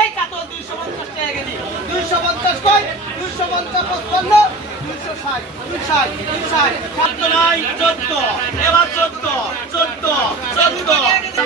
এই কাতল 250 টাকা কেজি 250 কই 250 55 260 260 260 নাই 14 এবার 14 14 14